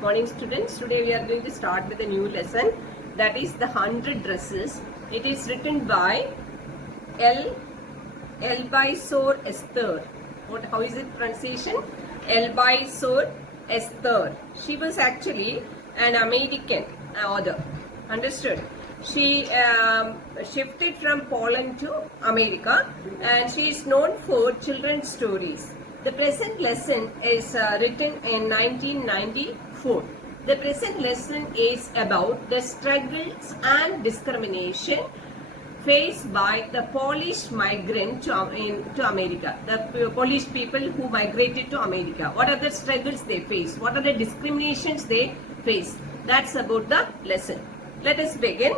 Morning students, today we are going to start with a new lesson, that is the 100 dresses. It is written by Elbaisor Esther. How is it pronunciation? Elbaisor Esther. She was actually an American author. Understood? She shifted from Poland to America and she is known for children's stories. The present lesson is written in 1994. The present lesson is about the struggles and discrimination faced by the Polish migrant to America. The Polish people who migrated to America. What are the struggles they face? What are the discriminations they face? That's about the lesson. Let us begin.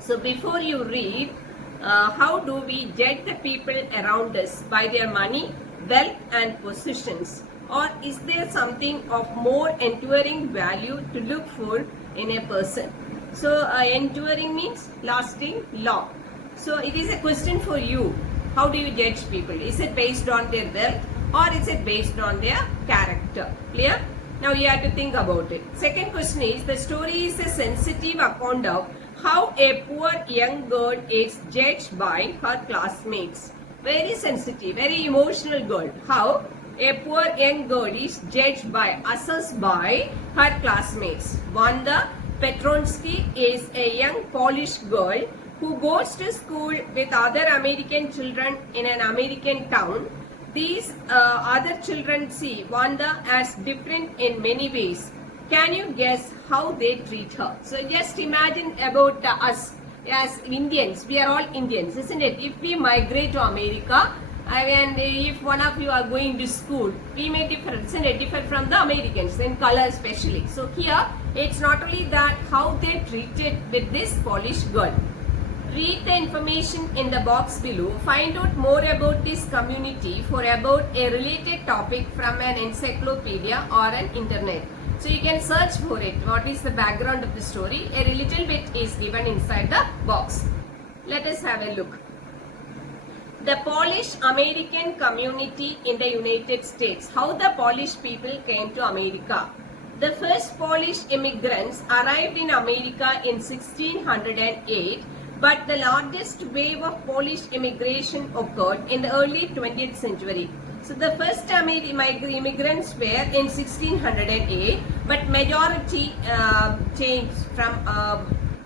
So before you read, how do we judge the people around us? By their money, wealth and possessions, or is there something of more enduring value to look for in a person? So enduring means lasting, long. So it is a question for you. How do you judge people? Is it based on their wealth or is it based on their character? Clear? Now you have to think about it. Second question is, the story is a sensitive account of how a poor young girl is judged by her classmates. Very sensitive, very emotional girl. How a poor young girl is judged by, assessed by her classmates. Wanda Petronsky is a young Polish girl who goes to school with other American children in an American town. These other children see Wanda as different in many ways. Can you guess how they treat her? So just imagine about us. As Indians, we are all Indians, isn't it? If we migrate to America, and if one of you are going to school, we may differ, isn't it? Differ from the Americans in color especially. So here, it's not only that how they treated with this Polish girl. Read the information in the box below. Find out more about this community for about a related topic from an encyclopedia or an internet. So you can search for it. What is the background of the story? A little bit is given inside the box. Let us have a look. The Polish American community in the United States. How the Polish people came to America. The first Polish immigrants arrived in America in 1608, but the largest wave of Polish immigration occurred in the early 20th century. So the first immigrants were in 1608, but majority changed from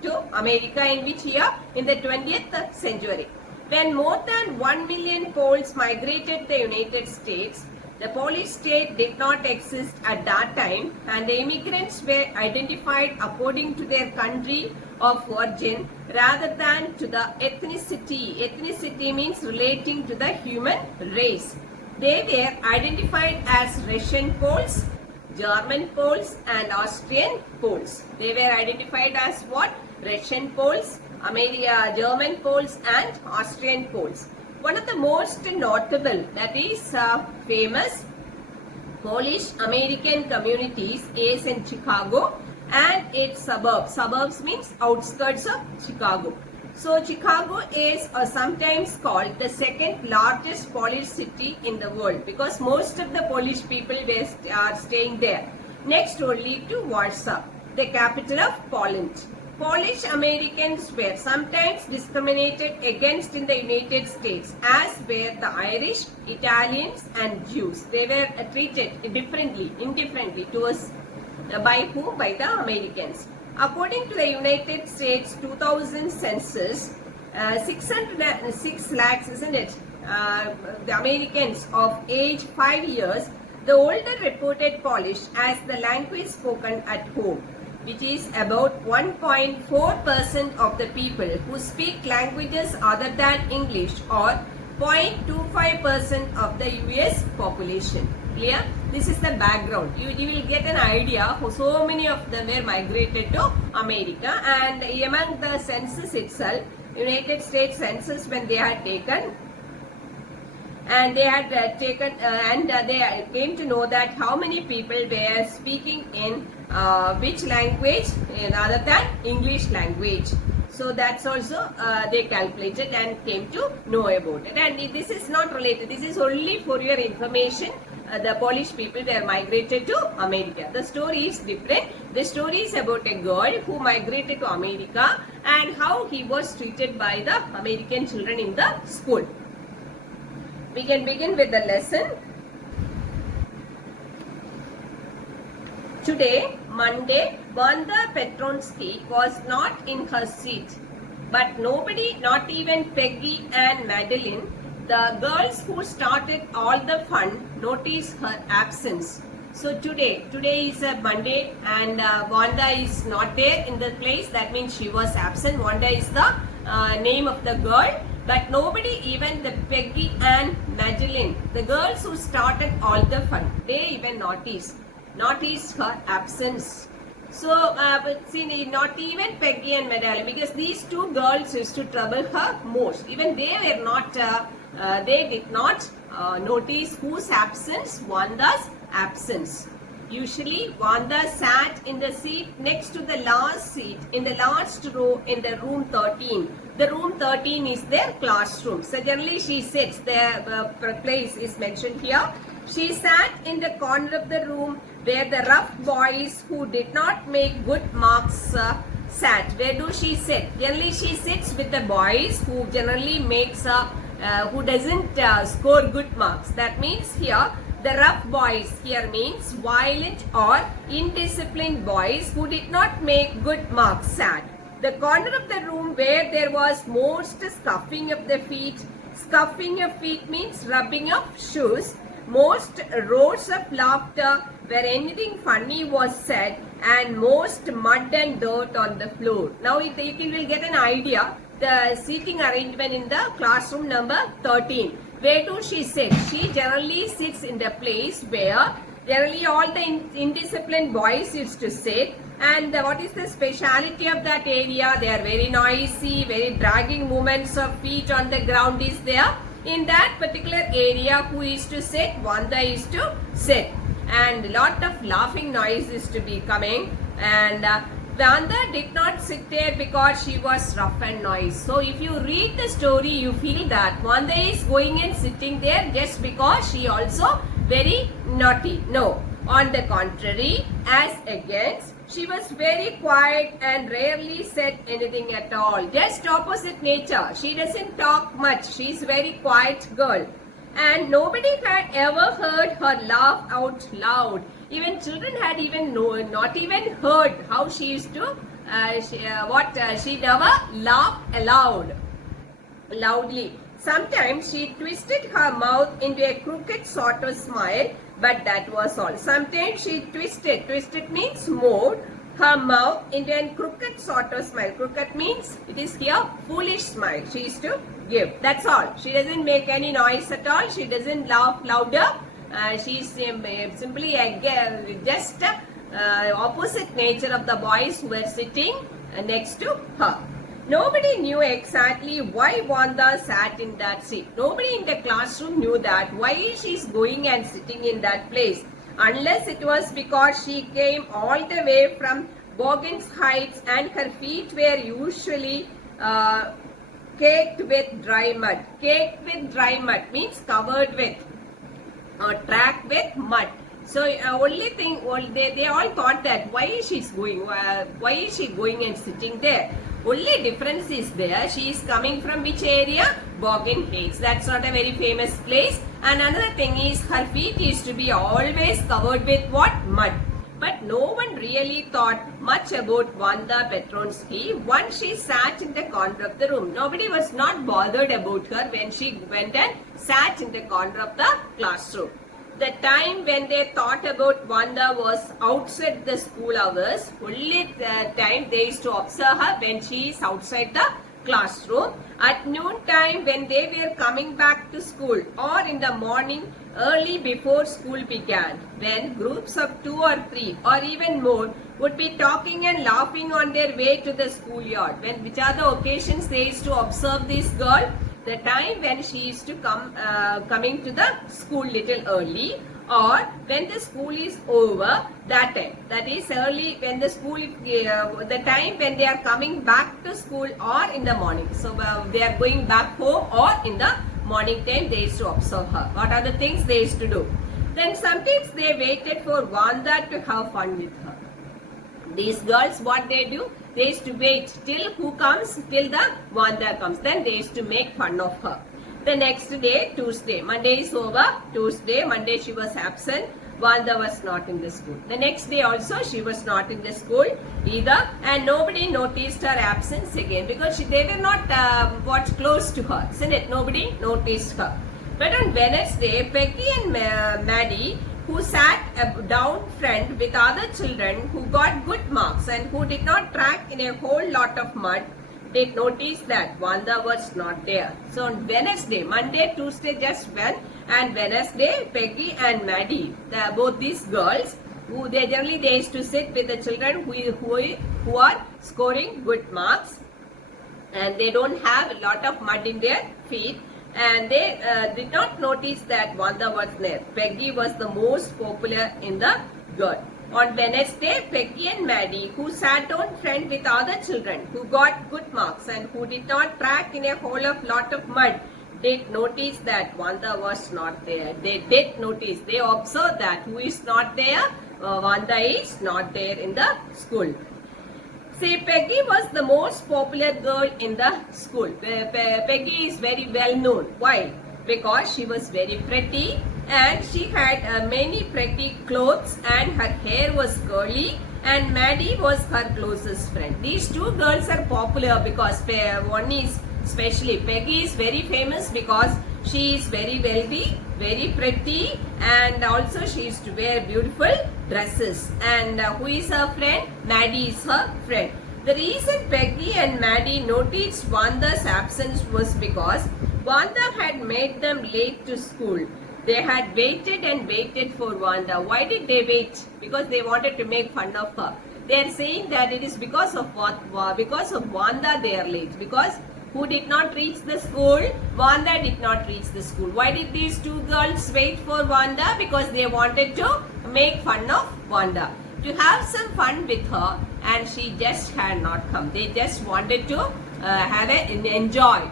to America in which year? In the 20th century. When more than 1 million Poles migrated to the United States, the Polish state did not exist at that time and the immigrants were identified according to their country of origin rather than to the ethnicity. Ethnicity means relating to the human race. They were identified as Russian Poles, German Poles and Austrian Poles. They were identified as what? Russian Poles, German Poles and Austrian Poles. One of the most notable, that is famous Polish American communities is in Chicago and its suburbs. Suburbs means outskirts of Chicago. So Chicago is sometimes called the second largest Polish city in the world because most of the Polish people are staying there. Next only to Warsaw, the capital of Poland. Polish Americans were sometimes discriminated against in the United States, as were the Irish, Italians and Jews. They were treated indifferently to us. By whom? By the Americans. According to the United States 2000 census, 606 lakhs, isn't it? The Americans of age 5 years, the older reported Polish as the language spoken at home, which is about 1.4% of the people who speak languages other than English, or 0.25% of the US population. Clear? This is the background. You will get an idea how so many of them were migrated to America, and among the census itself, United States Census, when they had taken, and they came to know that how many people were speaking in which language other than English language. So that's also they calculated and came to know about it. And this is not related. This is only for your information. the Polish people were migrated to America. The story is different. The story is about a girl who migrated to America and how he was treated by the American children in the school. We can begin with the lesson. Today, Monday, Wanda Petronsky was not in her seat. But nobody, not even Peggy and Madeline, the girls who started all the fun, noticed her absence. So today is a Monday and Wanda is not there in the place. That means she was absent. Wanda is the name of the girl. But nobody, even the Peggy and Madeline, the girls who started all the fun, they even noticed her absence. So, see, not even Peggy and Madeline, because these two girls used to trouble her most. Even they were not, they did not notice whose absence, Wanda's absence. Usually, Wanda sat in the seat next to the last seat, in the last row in the room 13. The room 13 is their classroom. So, generally she sits, their place is mentioned here. She sat in the corner of the room where the rough boys who did not make good marks sat. Where do she sit? Generally she sits with the boys who generally makes, who doesn't score good marks. That means here, the rough boys here means violent or indisciplined boys who did not make good marks sat. The corner of the room where there was most scuffing of the feet. Scuffing of feet means rubbing of shoes. Most roars of laughter where anything funny was said, and most mud and dirt on the floor. Now you will get an idea the seating arrangement in the classroom number 13. Where do she sit? She generally sits in the place where generally all the indisciplined boys used to sit. And what is the speciality of that area? They are very noisy, very dragging movements of feet on the ground is there. In that particular area, who is to sit? Wanda is to sit. And lot of laughing noise is to be coming. And Wanda did not sit there because she was rough and noisy. So if you read the story, you feel that Wanda is going and sitting there just because she also very naughty. No. On the contrary, as against, she was very quiet and rarely said anything at all. Just opposite nature. She doesn't talk much. She is very quiet girl. And nobody had ever heard her laugh out loud. Even children had not even heard how she used to, she never laughed aloud, loudly. Sometimes she twisted her mouth into a crooked sort of smile, but that was all. Sometimes she twisted means moved her mouth into a crooked sort of smile. Crooked means it is here foolish smile she used to give. That's all. She doesn't make any noise at all. She doesn't laugh louder. She's simply just opposite nature of the boys who were sitting next to her. Nobody knew exactly why Wanda sat in that seat. Nobody in the classroom knew that why she's going and sitting in that place. Unless it was because she came all the way from Bogans Heights and her feet were usually caked with dry mud. Caked with dry mud means covered with or tracked with mud. So only thing, they all thought that why is she going and sitting there? Only difference is there. She is coming from which area? Bogan Heights. That's not a very famous place. And another thing is her feet used to be always covered with what? Mud. But no one really thought much about Wanda Petronsky once she sat in the corner of the room. Nobody was not bothered about her when she went and sat in the corner of the classroom. The time when they thought about Wanda was outside the school hours. Only the time they used to observe her when she is outside the classroom. At noon time when they were coming back to school, or in the morning early before school began, when groups of 2 or 3 or even more would be talking and laughing on their way to the schoolyard. Which are the occasions they used to observe this girl? The time when she used to coming to the school little early, or when the school is over, that time. That is early when the school, the time when they are coming back to school, or in the morning. So they are going back home, or in the morning time they used to observe her. What are the things they used to do? Then sometimes they waited for Wanda to have fun with her. These girls, what they do? They used to wait till who comes, till the Wanda comes. Then they used to make fun of her. The next day, Tuesday. Monday is over. Tuesday, Monday she was absent. Wanda was not in the school. The next day also she was not in the school either, and nobody noticed her absence again because they were not close to her, isn't it? Nobody noticed her. But on Wednesday, Peggy and Maddie, who sat down front with other children who got good marks and who did not track in a whole lot of mud, they noticed that Wanda was not there. So on Wednesday, Monday, Tuesday just went, and Wednesday, Peggy and Maddie, both these girls, who they used to sit with the children who are scoring good marks, and they don't have a lot of mud in their feet, and they did not notice that Wanda was there. Peggy was the most popular in the girl. On Wednesday, Peggy and Maddie, who sat down front with other children who got good marks and who did not track in a whole lot of mud, did notice that Wanda was not there. They did notice, they observed that who is not there? Wanda is not there in the school. See, Peggy was the most popular girl in the school. Peggy is very well known. Why? Because she was very pretty and she had many pretty clothes and her hair was curly, and Maddie was her closest friend. These two girls are popular because one is especially Peggy is very famous because she is very wealthy, very pretty, and also she used to wear beautiful dresses. And who is her friend? Maddie is her friend. The reason Peggy and Maddie noticed Wanda's absence was because Wanda had made them late to school. They had waited and waited for Wanda. Why did they wait? Because they wanted to make fun of her. They are saying that it is because of Wanda they are late. Because who did not reach the school? Wanda did not reach the school. Why did these two girls wait for Wanda? Because they wanted to make fun of Wanda, to have some fun with her, and she just had not come. They just wanted to enjoy.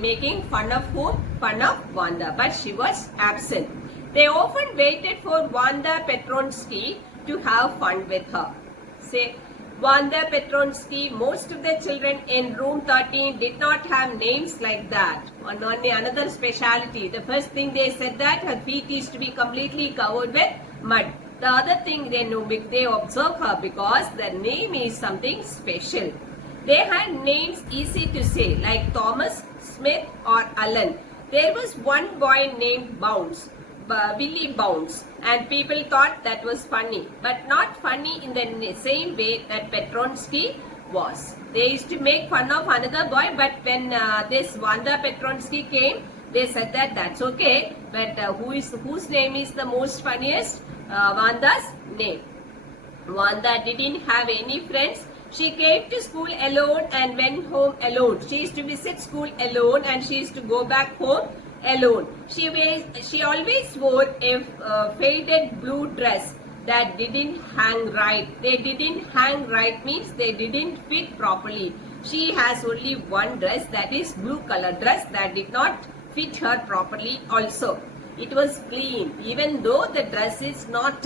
Making fun of whom? Fun of Wanda. But she was absent. They often waited for Wanda Petronsky to have fun with her. Say, Wanda Petronsky, most of the children in room 13 did not have names like that. Another speciality. The first thing they said that her feet used to be completely covered with mud. The other thing they observe her because their name is something special. They had names easy to say like Thomas, Smith or Alan. There was one boy named Bounce, Willie Bounce, and people thought that was funny, but not funny in the same way that Petronsky was. They used to make fun of another boy, but when this Wanda Petronsky came, they said that that's okay, but whose name is the most funniest? Wanda's name. Wanda didn't have any friends. She came to school alone and went home alone. She used to visit school alone and she used to go back home alone. She always wore a faded blue dress that didn't hang right. They didn't hang right means they didn't fit properly. She has only one dress, that is blue color dress, that did not fit her properly also. It was clean, even though the dress is not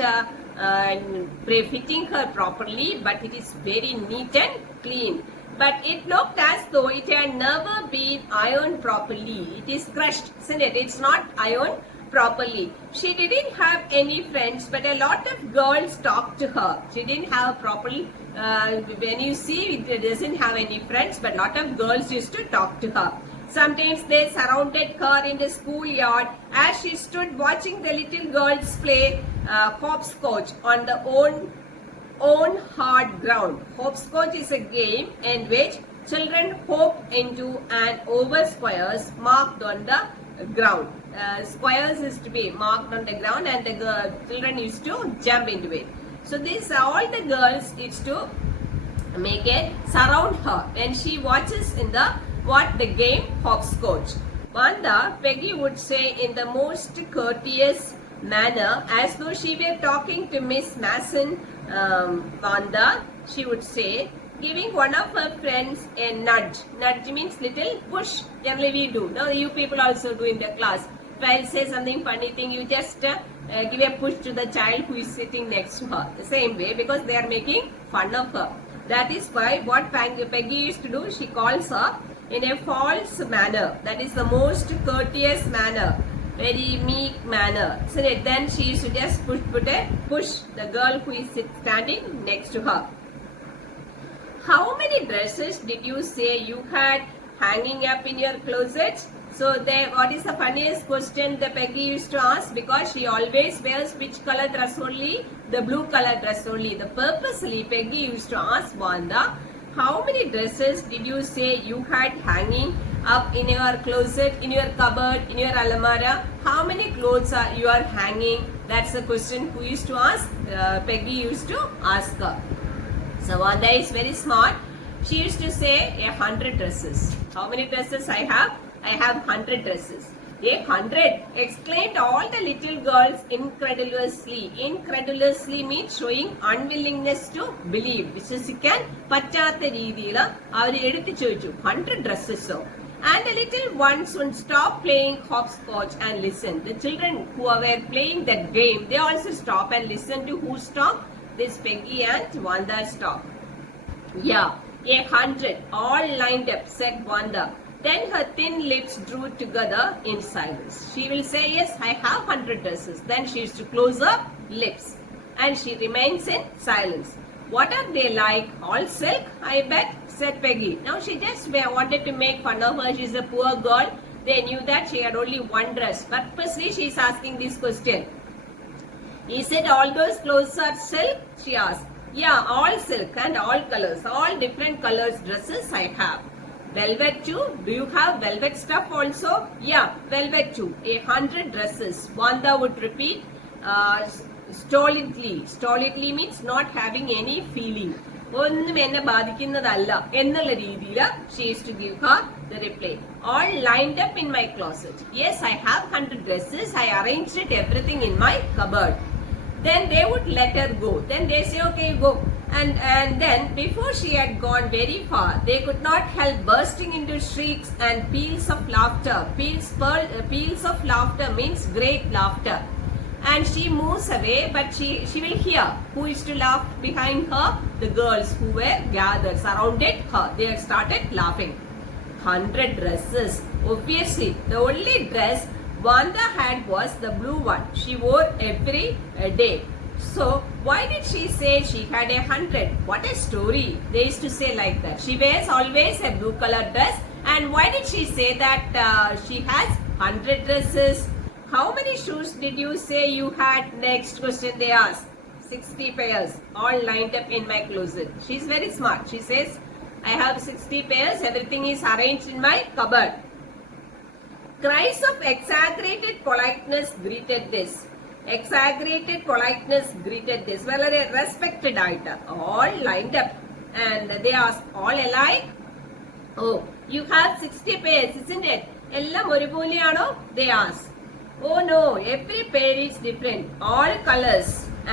fitting her properly, but it is very neat and clean. But it looked as though it had never been ironed properly. It is crushed, isn't it? It's not ironed properly. She didn't have any friends, but a lot of girls talked to her. She didn't have properly, when you see, it doesn't have any friends, but a lot of girls used to talk to her. Sometimes they surrounded her in the schoolyard as she stood watching the little girls play hopscotch on the own hard ground. Hopscotch is a game in which children hop into an oval squares marked on the ground. Squares is to be marked on the ground and the children used to jump into it. So these all the girls used to make it surround her when she watches in the game hopscotch. Wanda, Peggy would say in the most courteous manner, as though she were talking to Miss Mason. Wanda, she would say, giving one of her friends a nudge. Nudge means little push. Generally we do. Now you people also do in the class. If I'll say something funny thing, you just give a push to the child who is sitting next to her. The same way, because they are making fun of her. That is why what Peggy used to do, she calls her in a false manner. That is the most courteous manner, very meek manner. So then she used to just push the girl who is standing next to her. How many dresses did you say you had hanging up in your closet? So what is the funniest question that Peggy used to ask? Because she always wears which color dress only? The blue color dress only. The purposely Peggy used to ask Wanda, how many dresses did you say you had hanging up in your closet, in your cupboard, in your almara? How many clothes you are hanging? That's the question who used to ask. Peggy used to ask her. So Wanda is very smart. She used to say 100 dresses. How many dresses I have? I have 100 dresses. 100! Exclaimed all the little girls incredulously. Incredulously means showing unwillingness to believe. വിശ്വസിക്കാൻ പറ്റാത്ത രീതിയിൽ അവർ എടുത്തു ചോദിച്ചു 100 dresses. And the little ones would stop playing hopscotch and listen. The children who were playing that game, they also stop and listen to whose talk? This Peggy and Wanda's talk. Yeah, 100, all lined up, said Wanda. Then her thin lips drew together in silence. She will say, yes, I have 100 dresses. Then she used to close her lips and she remains in silence. What are they like? All silk, I bet, said Peggy. Now she just wanted to make fun of her. She's a poor girl. They knew that she had only one dress. Purposely she is asking this question. Is it all those clothes are silk? She asked. Yeah, all silk and all colors, all different colors dresses I have. Velvet too? Do you have velvet stuff also? Yeah, velvet too. 100 dresses. Wanda would repeat stolidly. Stolidly means not having any feeling. ഒന്നും എന്നെ ബാധിക്കുന്നതല്ല എന്നുള്ള രീതിയിൽ she used to give her the reply. All lined up in my closet. Yes, I have 100 dresses. I arranged it everything in my cupboard. Then they would let her go. Then they say, okay, go. And then before she had gone very far, they could not help bursting into shrieks and peals of laughter. Peals of laughter means great laughter. And she moves away, but she will hear who is to laugh behind her. The girls who were gathered surrounded her. They had started laughing. 100 dresses. Obviously, the only dress Wanda had was the blue one. She wore every day. So why did she say she had 100? What a story. They used to say like that. She wears always a blue color dress. And why did she say that she has 100 dresses? How many shoes did you say you had? Next question they asked. 60 pairs, all lined up in my closet. She's very smart. She says, I have 60 pairs. Everything is arranged in my cupboard. Cries of exaggerated politeness greeted this. Exaggerated politeness greeted this. വളരെ respected ആയിട്ട് all lined up. And they asked, all alike? Oh, you have 60 pairs, isn't it? എല്ലാം ഒരുപോലെയാണോ? They asked. Oh no, every pair is different. All colors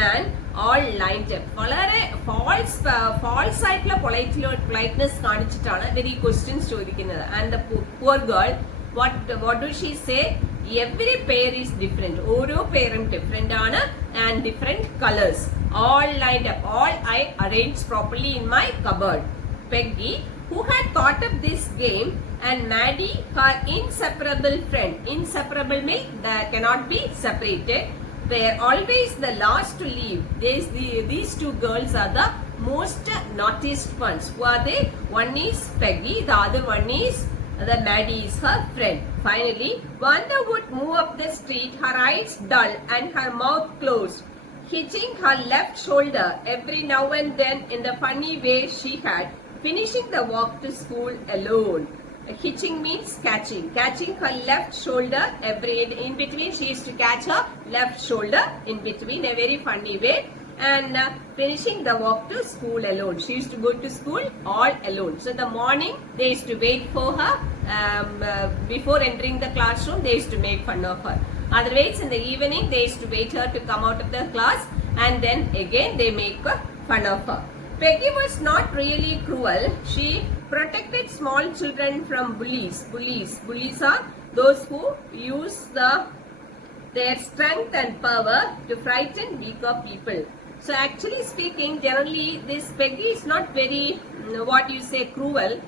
and all lined up. വളരെ false ആയിട്ടുള്ള politeness കാണിച്ചിട്ടാണ് ഇവർ ഈ questions ചോദിക്കുന്നത്. And the poor girl, what do she say? Every pair is different. ഓരോ പേരും different ആണ് and different colors. All lined up. All I arranged properly in my cupboard. Peggy, who had thought of this game, and Maddie, her inseparable friend. Inseparable means that cannot be separated. Were always the last to leave. These two girls are the most naughtiest ones. Who are they? One is Peggy, the other one is the Maddie is her friend. Finally, Wanda would move up the street, her eyes dull and her mouth closed, hitching her left shoulder every now and then in the funny way she had, finishing the walk to school alone. Hitching means catching. Catching her left shoulder in between. She used to catch her left shoulder in between a very funny way. And finishing the walk to school alone. She used to go to school all alone. So the morning they used to wait for her. Before entering the classroom, they used to make fun of her. Otherwise, in the evening, they used to wait her to come out of the class, and then again they make fun of her. Peggy was not really cruel. She protected small children from bullies. Bullies are those who use their strength and power to frighten weaker people. So actually speaking, generally this Peggy is not very, what you say, cruel.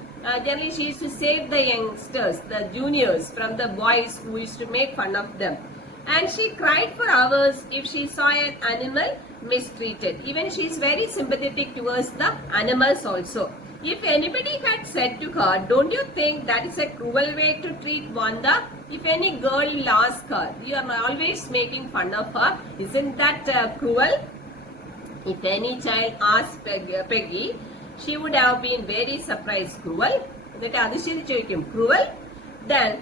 Generally she used to save the youngsters, the juniors, from the boys who used to make fun of them. And she cried for hours if she saw an animal mistreated. Even she is very sympathetic towards the animals also. If anybody had said to her, don't you think that is a cruel way to treat Wanda? If any girl will ask her, you are always making fun of her, isn't that cruel? If any child asked Peggy, she would have been very surprised. Cruel? Cruel? Then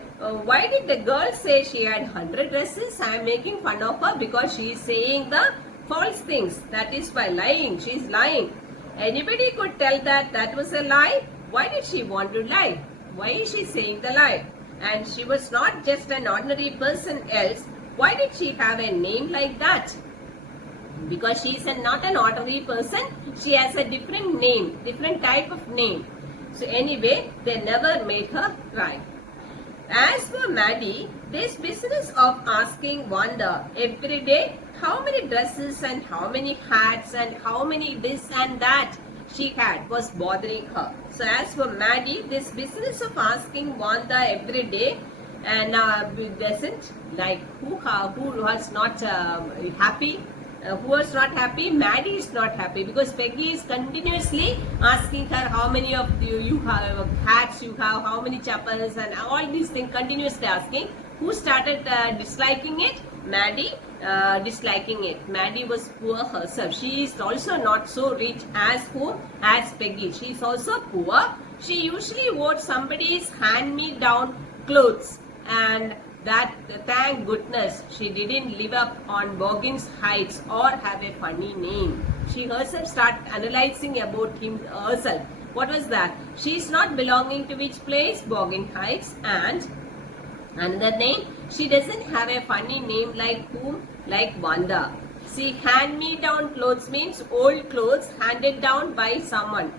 why did the girl say she had 100 dresses? I am making fun of her because she is saying the false things. That is by lying. She is lying. Anybody could tell that that was a lie. Why did she want to lie? Why is she saying the lie? And she was not just an ordinary person else. Why did she have a name like that? Because she is not an ordinary person. She has a different name, different type of name. So anyway, they never made her cry. As for Maddie, this business of asking Wanda every day how many dresses and how many hats and how many this and that she had was bothering her. So as for Maddie, this business of asking Wanda every day and doesn't like who was not happy. Who was not happy? Maddie is not happy because Peggy is continuously asking her how many of you have hats you have, how many chappals and all these things continuously asking. Who started disliking it? Maddie disliking it. Maddie was poor herself. She is also not so rich as whom? As Peggy. She is also poor. She usually wore somebody's hand-me-down clothes and that thank goodness she didn't live up on Boggins Heights or have a funny name. She herself started analyzing about him herself. What was that? She is not belonging to which place? Boggins Heights. And another name, she doesn't have a funny name like whom? Like Wanda. See, hand-me-down clothes means old clothes handed down by someone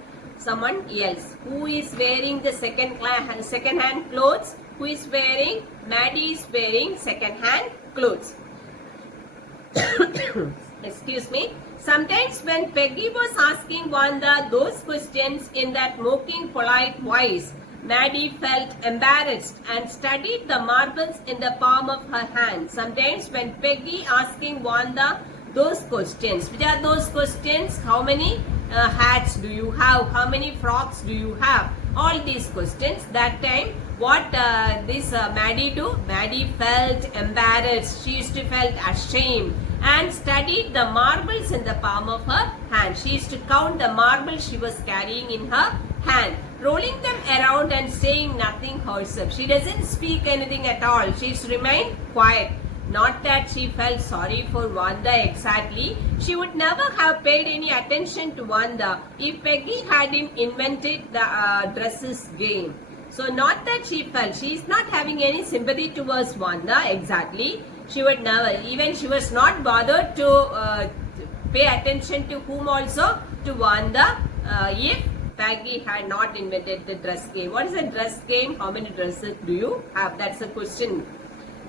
else. Who is wearing the second-hand clothes? Who is wearing? Maddie is wearing second-hand clothes. Excuse me. Sometimes when Peggy was asking Wanda those questions in that mocking, polite voice, Maddie felt embarrassed and studied the marbles in the palm of her hand. Sometimes when Peggy asking Wanda those questions, which are those questions? How many hats do you have? How many frocks do you have? All these questions. That time, what Maddie do? Maddie felt embarrassed. She used to felt ashamed and studied the marbles in the palm of her hand. She used to count the marbles she was carrying in her hand, rolling them around and saying nothing herself. She doesn't speak anything at all. She used to remain quiet. Not that she felt sorry for Wanda exactly. She would never have paid any attention to Wanda if Peggy hadn't invented the dresses game. So not that she felt, she is not having any sympathy towards Wanda exactly. She would never, even she was not bothered to pay attention to whom also? To Wanda if Peggy had not invented the dress game. What is a dress game? How many dresses do you have? That's a question.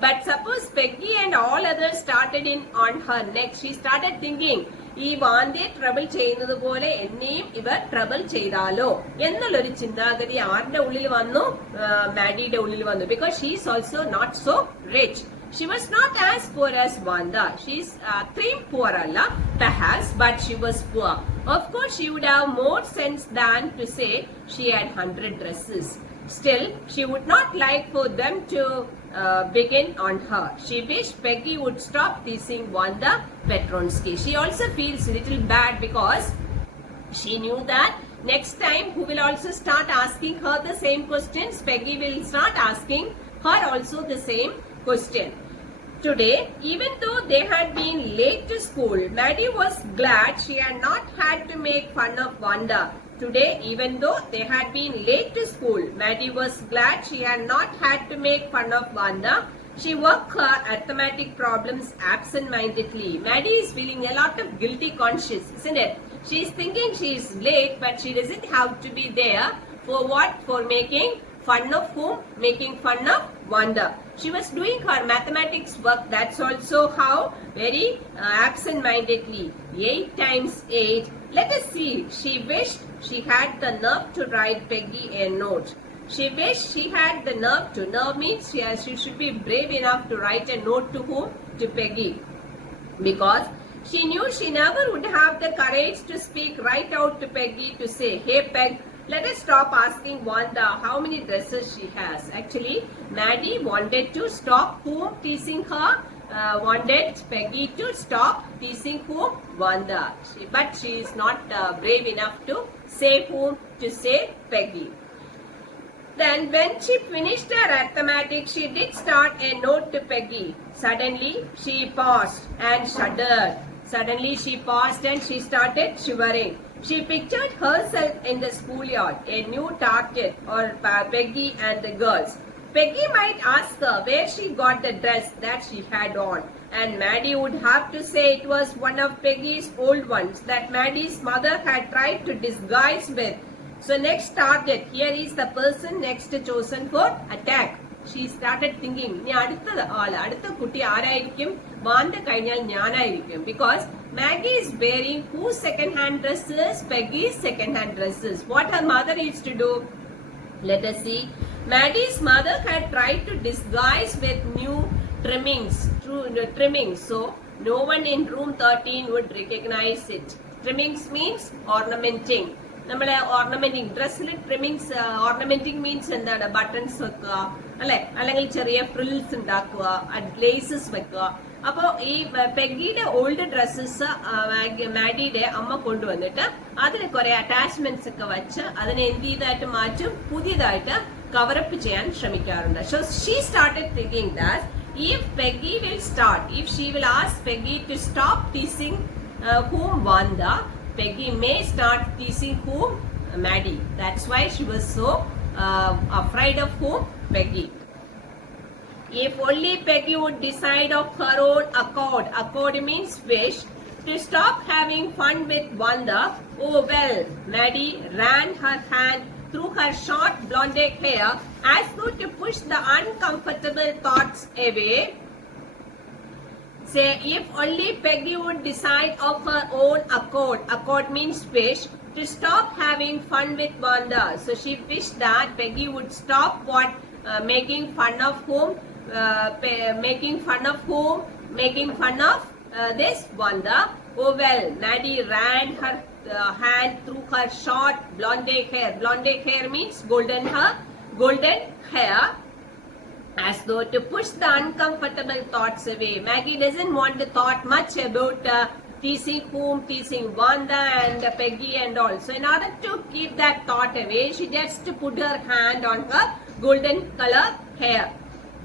But suppose Peggy and all others started in on her neck. She started thinking, ഈ വാന്തയെ trouble ചെയ്യുന്നത് പോലെ എന്നെയും ഇവർ trouble ചെയ്താലോ എന്നുള്ളൊരു ചിന്താഗതി ആരുടെ ഉള്ളിൽ വന്നു? മാഡിയുടെ ഉള്ളിൽ വന്നു. Because she is also not so rich. She was not as poor as Wanda. She is അത്രയും poor അല്ല, perhaps, but she was poor. Of course, she would have more sense than to say she had 100 dresses. Still, she would not like for them to begin on her. She wished Peggy would stop teasing Wanda Petronsky. She also feels a little bad because she knew that next time who will also start asking her the same questions? Peggy will start asking her also the same question. Today, even though they had been late to school, Maddie was glad she had not had to make fun of Wanda. Today, even though they had been late to school, Maddie was glad she had not had to make fun of Wanda. She worked her arithmetic problems absent-mindedly. Maddie is feeling a lot of guilty conscience, isn't it? She is thinking she is late, but she doesn't have to be there. For what? For making fun of whom? Making fun of Wanda. She was doing her mathematics work. That's also how very absent-mindedly. 8 times 8. Let us see. She wished she had the nerve to write Peggy a note. She wished she had the nerve to. Nerve means she should be brave enough to write a note to whom? To Peggy. Because she knew she never would have the courage to speak right out to Peggy to say, "Hey Peg, let us stop asking Wanda how many dresses she has." Actually, Maddie wanted to stop whom teasing her? Wanted Peggy to stop teasing whom? Wanda. But she is not brave enough to say whom? To say Peggy. Then when she finished her arithmetic, she did start a note to Peggy. Suddenly, she paused and shuddered. Suddenly, she paused and she started shivering. She pictured herself in the schoolyard, a new target, or Peggy and the girls. Peggy might ask her where she got the dress that she had on, and Maddie would have to say it was one of Peggy's old ones that Maddie's mother had tried to disguise with. So next target, here is the person next chosen for attack. She started thinking, ഇനി അടുത്ത കുട്ടി ആരായിരിക്കും? വാന്ത കഴിഞ്ഞാൽ ഞാനായിരിക്കും. Because Maggie is wearing whose second hand dresses? Peggy's second hand dresses. What her mother used to do? Let us see. Maddie's mother had tried to disguise with new trimmings. So no one in room 13 would recognize it. Trimmings means ornamenting. നമ്മളെ ഓർണമെന്റിങ് ഡ്രസ്സിൽ ട്രിമ്മിങ്സ് ഓർണമെന്റിങ് means എന്താണ്? Buttons വെക്കുക അല്ലെ, അല്ലെങ്കിൽ ചെറിയ frills ഉണ്ടാക്കുക, laces വെക്കുക. അപ്പോ ഈ പെഗ്ഗിയുടെ ഓൾഡ് ഡ്രസ്സസ് മാഡിയുടെ അമ്മ കൊണ്ടുവന്നിട്ട് അതിന് കുറെ അറ്റാച്ച്മെന്റ്സ് ഒക്കെ വെച്ച് അതിനെ എന്ത് ചെയ്തായിട്ട് മാറ്റും? പുതിയതായിട്ട് കവറപ്പ് ചെയ്യാൻ ശ്രമിക്കാറുണ്ട്. So she started thinking that if Peggy will start, if she will ask Peggy to stop teasing whom? Wanda, Peggy may start teasing whom? Maddie. That's why she was so afraid of whom? Peggy. If only Peggy would decide of her own accord. Accord means wish. To stop having fun with Wanda. Oh well, Maddie ran her hand through her short blonde hair as though to push the uncomfortable thoughts away. Say, if only Peggy would decide of her own accord. Accord means wish. To stop having fun with Wanda. So she wished that Peggy would stop what? Making fun of whom? Making fun of whom? Making fun of this Wanda. Oh well, Maddie ran her hand through her short blonde hair. Blonde hair means golden hair. As though to push the uncomfortable thoughts away. Maggie doesn't want to thought much about teasing whom? Teasing Wanda and Peggy and all. So in order to keep that thought away, she just put her hand on her golden color hair.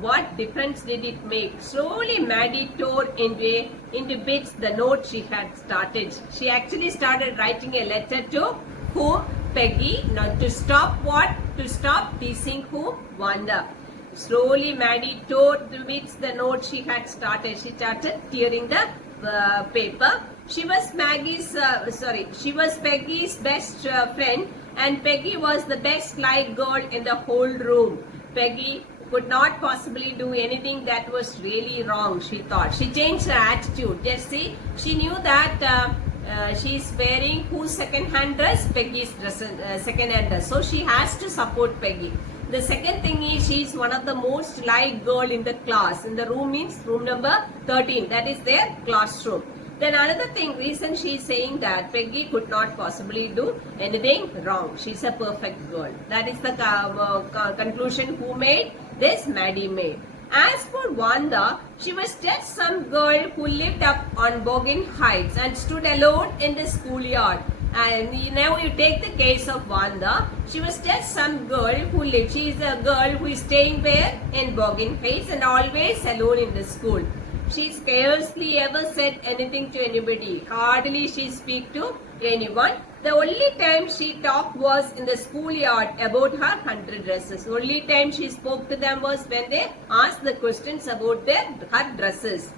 What difference did it make? Slowly Maddie tore into bits the note she had started. She actually started writing a letter to whom? Peggy. Now to stop what? To stop teasing whom? Wanda. Slowly Maddie tore to bits the note she had started. She started tearing the paper. She was Peggy's best friend, and Peggy was the best like girl in the whole room. Peggy could not possibly do anything that was really wrong, she thought. She changed her attitude. Just see, she knew that she is wearing whose second hand dress? Peggy's dress, second hand dress. So she has to support Peggy. The second thing is she is one of the most liked girl in the class. In the room means room number 13. That is their classroom. Then another thing, reason she is saying that Peggy could not possibly do anything wrong. She is a perfect girl. That is the conclusion who made this? Maddie made. As for Wanda, she was just some girl who lived up on Bogan Heights and stood alone in the schoolyard. And now you take the case of Wanda. She was just some girl who lived. She is a girl who is staying where? In Bogan Heights and always alone in the school. She scarcely ever said anything to anybody. Hardly she speak to anyone. The only time she talked was in the schoolyard about her 100 dresses. Only time she spoke to them was when they asked the questions about her dresses.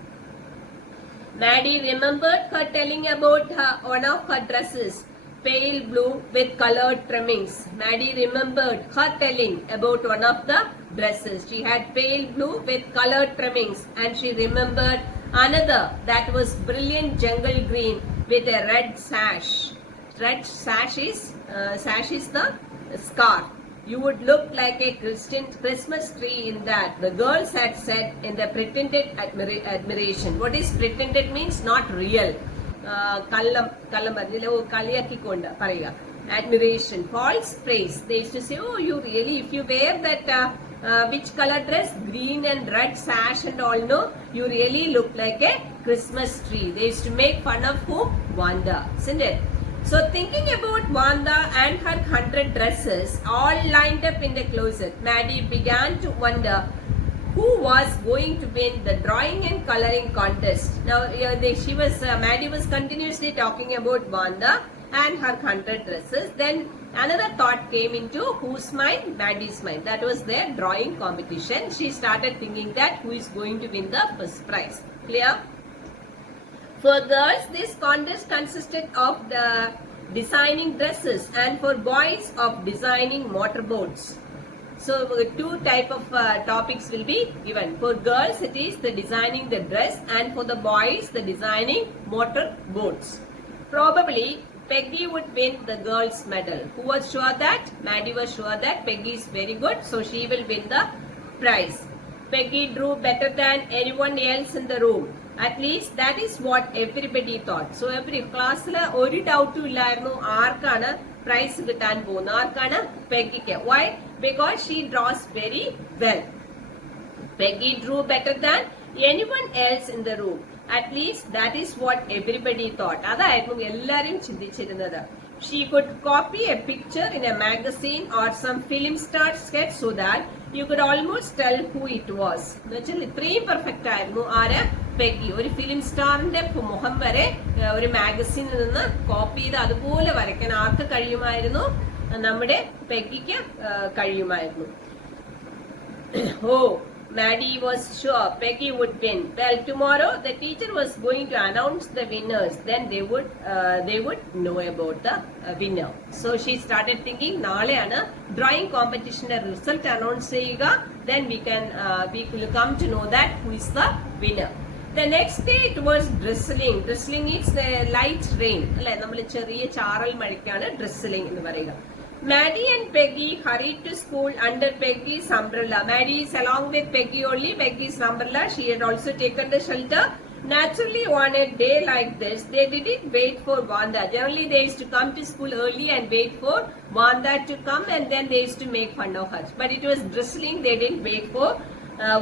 Maddie remembered her telling about one of her dresses. pale blue with colored trimmings. Maddie remembered her telling about one of the dresses. She had pale blue with colored trimmings, and she remembered another that was brilliant jungle green with a red sash. Red sash is the scarf. You would look like a Christmas tree in that, the girls had said in the pretended admiration. What is pretended means not real. Admiration, false praise. They used to say, oh, you really, if you wear that which color dress, green and red sash and all, no, you really look like a Christmas tree. They used to make fun of whom? Wanda, isn't it? So thinking about Wanda and her 100 dresses all lined up in the closet, Maddie began to wonder who was going to win the drawing and coloring contest. Now Maddie was continuously talking about Wanda and her 100 dresses. Then another thought came into whose mind? Maddie's mind. That was their drawing competition. She started thinking that who is going to win the first prize. Clear? For girls, this contest consisted of the designing dresses, and for boys of designing motorboats. So two type of topics will be given. For girls, it is the designing the dress, and for the boys, the designing motorboats. Probably Peggy would win the girls' medal. Who was sure that? Maddie was sure that Peggy is very good, so she will win the prize. Peggy drew better than anyone else in the room. At least that is what everybody thought. So every class la oru doubt illarnu aarkana prize kittan povunu aarkana Peggy ke. Why? Because she draws very well. Peggy drew better than anyone else in the room. At least that is what everybody thought. Adayirunnu ellarum chindichirunathu. She could copy a picture in a magazine or some film star sketch so that you could almost tell who it was. ഇത്രയും perfect ആയിരുന്നു ആര്? Peggy. ഒരു film സ്റ്റാറിന്റെ മുഖം വരെ ഒരു മാഗസീനിൽ നിന്ന് copy ചെയ്ത് അതുപോലെ വരയ്ക്കാൻ ആർക്ക് കഴിയുമായിരുന്നു? നമ്മുടെ പെഗിക്ക് കഴിയുമായിരുന്നു. ഓ, Maddie was sure Peggy would win. Well, tomorrow the teacher was going to announce the winners. Then they would know about the winner. So she started thinking, നാളെയാണ് drawing competition result announce ചെയ്യുക. Then we will come to know that who is the winner. The next day it was drizzling. Drizzling is the light rain. അല്ലെ, നമ്മൾ ചെറിയ ചാറൽ മഴയ്ക്കാണ് drizzling എന്ന് പറയുക. Maddie and Peggy hurried to school under Peggy's umbrella. Maddie is along with Peggy only. Peggy's umbrella. She had also taken the shelter. Naturally, on a day like this, they didn't wait for Wanda. Generally, they used to come to school early and wait for Wanda to come, and then they used to make fun of her. But it was drizzling. They didn't wait for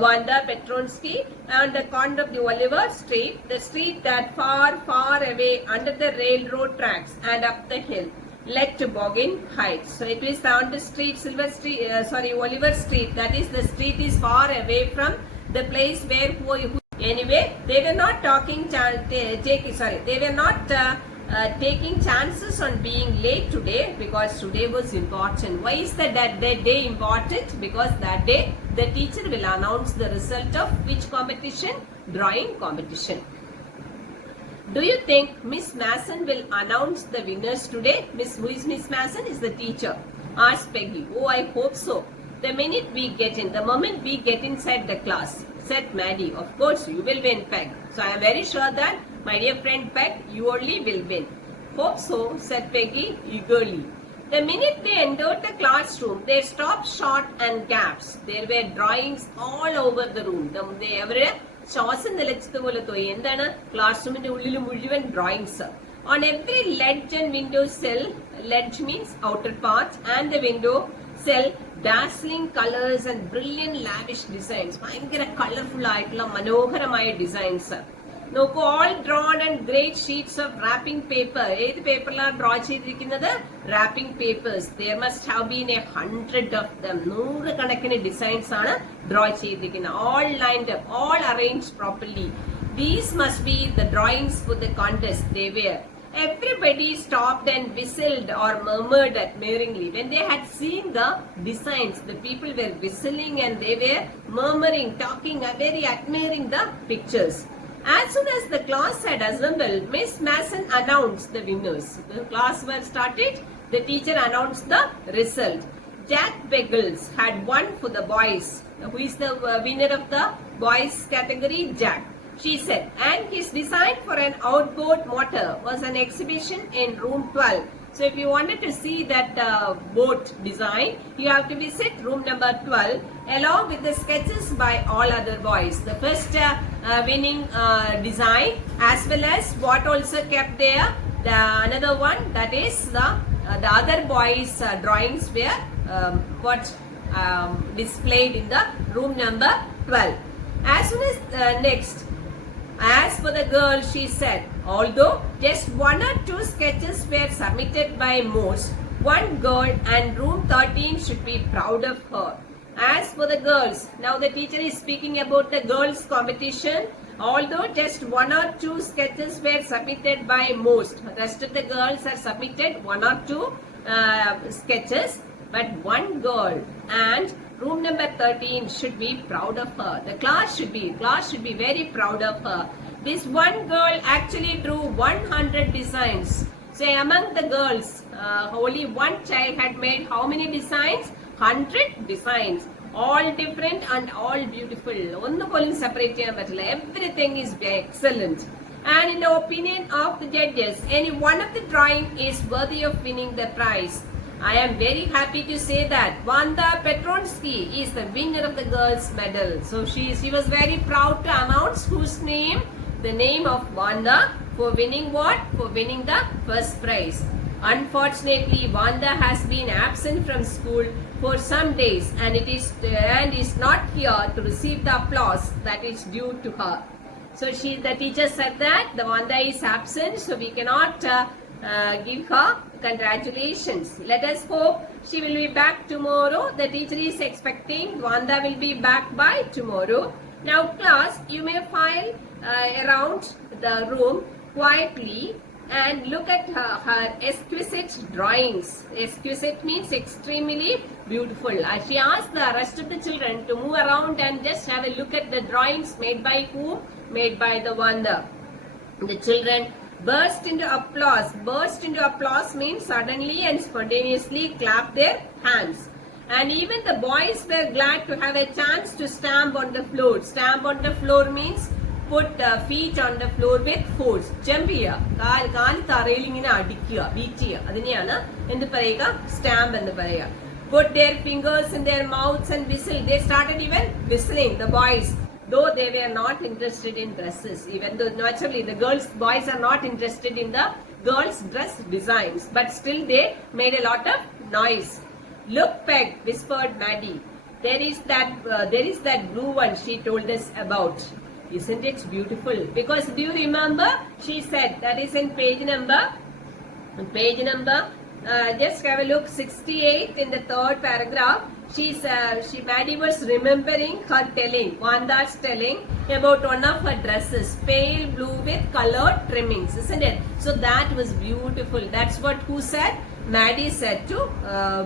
Wanda Petronsky on the corner of the Oliver Street, the street that far, far away under the railroad tracks and up the hill led to Boggin Heights. So it is on the street, Oliver Street. That is, the street is far away from the place where anyway, they were not taking chances on being late today because today was important. Why is that day important? Because that day the teacher will announce the result of which competition? Drawing competition. Do you think Miss Mason will announce the winners today? Who is Miss Mason? Is the teacher. Asked Peggy. Oh, I hope so. The moment we get inside the class, said Maddie. Of course, you will win, Peg. So I am very sure that, my dear friend Peg, you only will win. Hope so, said Peggy eagerly. The minute they entered the classroom, they stopped short and gasped. There were drawings all over the room. ശ്വാസം നിലച്ചതുപോലെ തോന്നി. എന്താണ്? Class റൂമിന്റെ ഉള്ളിൽ മുഴുവൻ drawings. On every ledge and window sill, ledge means outer part, and the window sill, dazzling colors and brilliant lavish designs. ഭയങ്കര colourful ആയിട്ടുള്ള മനോഹരമായ designs. നോക്കൂ, all drawn on great sheets of wrapping paper. ഏത് പേപ്പറിലാണ് draw ചെയ്തിരിക്കുന്നത്? Wrapping papers. There must have been 100 of them. 100 കണക്കിന് designs ആണ് draw ചെയ്തിരിക്കുന്നത്. All lined up, all arranged properly. These must be the drawings for the contest. They were. Everybody stopped and whistled or murmured admiringly. When they had seen the designs, the people were whistling and they were murmuring, talking, very admiring the pictures. As soon as the class had assembled, Miss Mason announced the winners. The class were started. The teacher announced the result. Jack Beggles had won for the boys. Who is the winner of the boys category? Jack. She said, and his design for an outboard motor was an exhibition in room 12. So if you wanted to see that boat design, you have to visit room number 12 along with the sketches by all other boys. The first winning design as well as what also kept there, another one, that is the other boys drawings were displayed in the room number 12. As soon as next, as for the girl, she said, although just 1 or 2 sketches were submitted by most, one girl and room 13 should be proud of her. As for the girls, now the teacher is speaking about the girls competition. Although just 1 or 2 sketches were submitted by most, the rest of the girls have submitted 1 or 2 sketches, but one girl and room number 13 should be proud of her. The class should be very proud of her. This one girl actually drew 100 designs. So among the girls, only one child had made how many designs? 100 designs. All different and all beautiful. Onnu polum separate cheyan pattilla. Everything is excellent. And in the opinion of the judges, any one of the drawing is worthy of winning the prize. I am very happy to say that Wanda Petronsky is the winner of the girls' medal. So she was very proud to announce whose name? The name of Wanda for winning what? For winning the first prize. Unfortunately, Wanda has been absent from school for some days and is not here to receive the applause that is due to her. So the teacher said that the Wanda is absent, so we cannot give her congratulations. Let us hope she will be back tomorrow. The teacher is expecting Wanda will be back by tomorrow. Now class, you may file around the room quietly and look at her exquisite drawings. Exquisite means extremely beautiful. She asked the rest of the children to move around and just have a look at the drawings made by whom? Made by the Wanda. The children burst into applause. Burst into applause means suddenly and spontaneously clap their hands. And even the boys were glad to have a chance to stamp on the floor. Stamp on the floor means put feet on the floor with force. Jump here. കാല് തറയിൽ ഇങ്ങനെ അടിക്കുക, beat ചെയ്യുക. അതിനെയാണ് എന്ത് പറയുക? Stamp എന്ന് പറയുക. Put their fingers in their mouths and whistle. They started even whistling, the boys. Though they were not interested in dresses, even though naturally the boys are not interested in the girls' dress designs, but still they made a lot of noise. Look, Peg, whispered Maddie. There is that blue one she told us about. Isn't it beautiful? Because do you remember? She said that is in page number. Just have a look. 68 in the 3rd paragraph. Maddie was remembering her telling, Wanda's telling about one of her dresses, pale blue with colored trimmings, isn't it? So that was beautiful. That's what who said? Maddie said to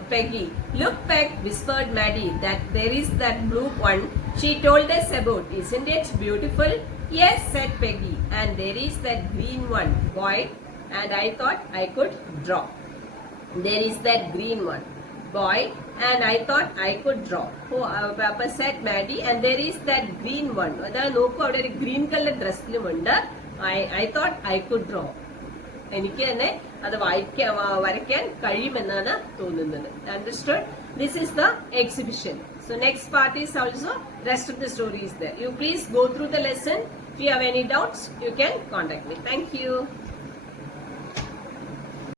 Peggy. Look, Peg, whispered Maddie, that there is that blue one she told us about. Isn't it beautiful? Yes, said Peggy. And there is that green one, boy, and I thought I could draw. There is that green one, boy, and I thought I could draw. Oh, Papa said Maddie, and there is that green one. That green color dress. I thought I could draw. എനിക്ക് തന്നെ അത് വരയ്ക്കാൻ കഴിയുമെന്നാണ് തോന്നുന്നത്. Understood? This is the exhibition. So next part is also rest of the story is there. You please go through the lesson. If you have any doubts, you can contact me. Thank you.